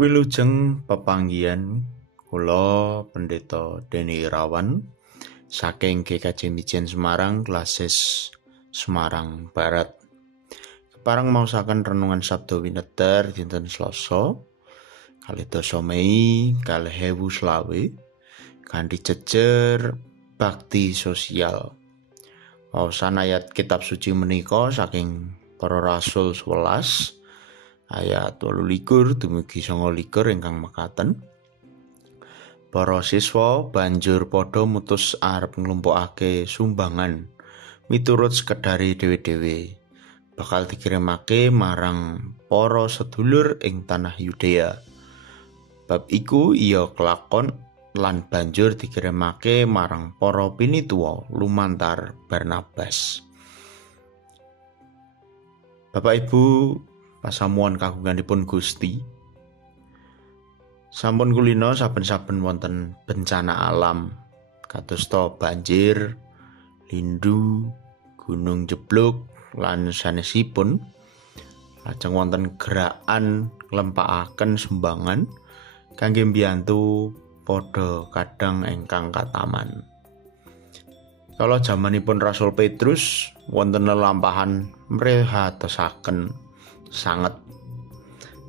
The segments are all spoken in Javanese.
Wilujeng pepanggihan kula Pendeta Deni Irawan saking GKJ Mijen Semarang Klasis Semarang Barat. Kepareng maosaken renungan Sabda Winedhar dinten Selasa 12 Mei 2020 kanthi jejer bakti sosial. Waosan ayat kitab suci menika saking Para Rasul 11 ayat 28 dumugi 29 ingkang mekaten. Para siswa banjur padha mutus arep nglumpukake sumbangan miturut sekedari dhewe-dhewe bakal dikirimake marang para sedulur ing tanah Yudea. Bab iku iya kelakon lan banjur dikirimake marang para pinituwa lumantar Barnabas. Bapak Ibu pasamuan kagunganipun Gusti, sampun kulina saben-saben wonten bencana alam kadosta banjir, lindu, gunung jeblug lan sanesipun. Lajeng wonten gerakan nglempakaken sumbangan kangge mbiyantu padha kadang ingkang kataman. Kala jamanipun Rasul Petrus wonten lelampahan mrehatosaken sanget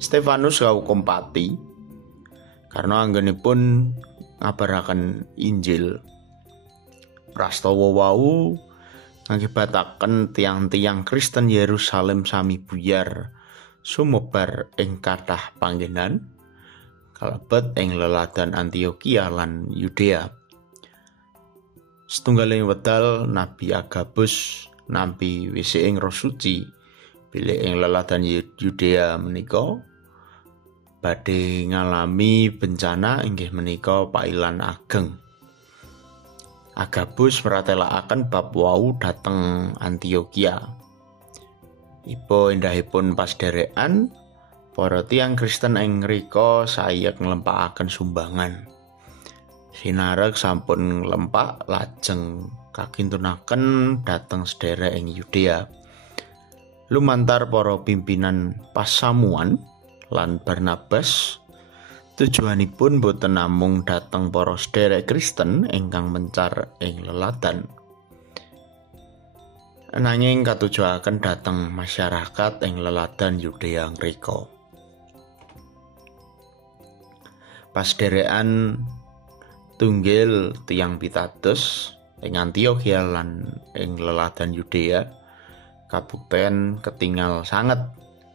Stefanus kaukum pati karena anggenipun ngabaraken Injil. Prastawa wau ngakibataken tiang-tiang Kristen Yerusalem sami buyar sumebar ing kathah panggenan kalebet ing leladan Antiokhia lan Yudea. Setunggaling wedal Nabi Agabus nampi wisi ing Roh Suci bilih ing leladan Yudea menika badhe ngalami bencana inggih menika pailan ageng. Agabus mratelakaken bab wau dhateng Antiokhia. Ipo endahipun pas derekan para tiyang Kristen ing ngrika sayek nglempakaken sumbangan. Sinarek sampun nglempak lajeng kakintunaken dhateng sedherek ing Yudea. Lumantar para pimpinan pasamuan lan Barnabas tujuanipun boten namung dhateng para sedherek Kristen ingkang mencar ing leladan, nanging katujuaken dhateng masyarakat ing leladan Yudea ngrika. Pasderekan tunggil tiyang pitados ing Antiokhia lan ing leladan Yudea kabukten ketingal sanget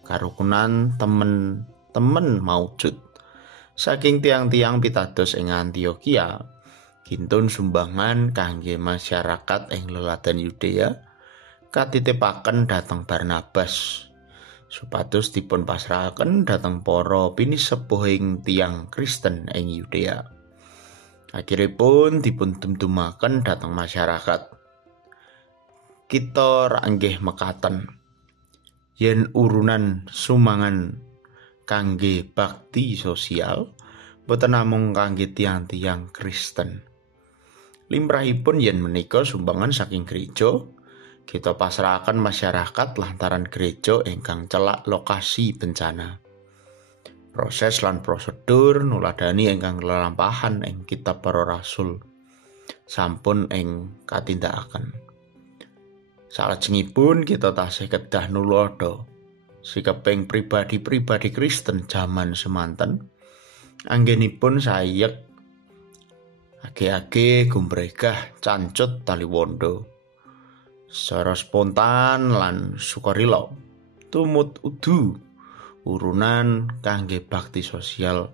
karukunan temen-temen maujud saking tiang-tiang pitados ing Antiokhia gintun sumbangan kangge masyarakat ing leladan Yudea katitipaken dhateng Barnabas supados dipun pasrahaken dhateng para pinisepuhing tiang Kristen ing Yudea. Akhiripun dipun dumdumaken dhateng masyarakat. Kita ranggih mekaten yen urunan sumbangan kangge bakti sosial boten namung kangge tiang-tiang Kristen. Limrahipun yen menika sumbangan saking gereja, kita pasrahaken masyarakat lantaran gereja ingkang celak lokasi bencana. Proses lan prosedur nuladani ingkang lelampahan ing kitab Para Rasul sampun ing katindakaken. Salajengipun kita tasih kedah nulodo sikeping pribadi-pribadi Kristen jaman semanten anggenipun sayek age-age gumregah cancut taliwondo secara spontan lan sukarila tumut udu urunan kangge bakti sosial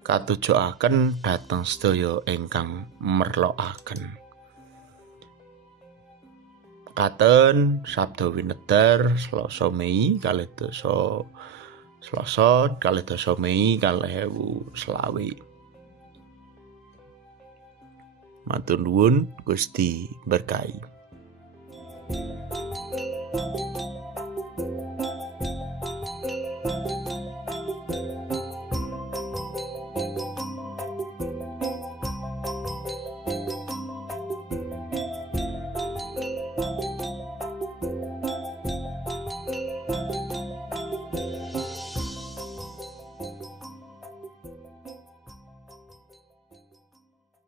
katujuaken dhateng sedaya ingkang merlokaken. Katen Sabda Winedhar Selasa Mei 12 Mei 2020. Matur nuwun Gusti berkahi.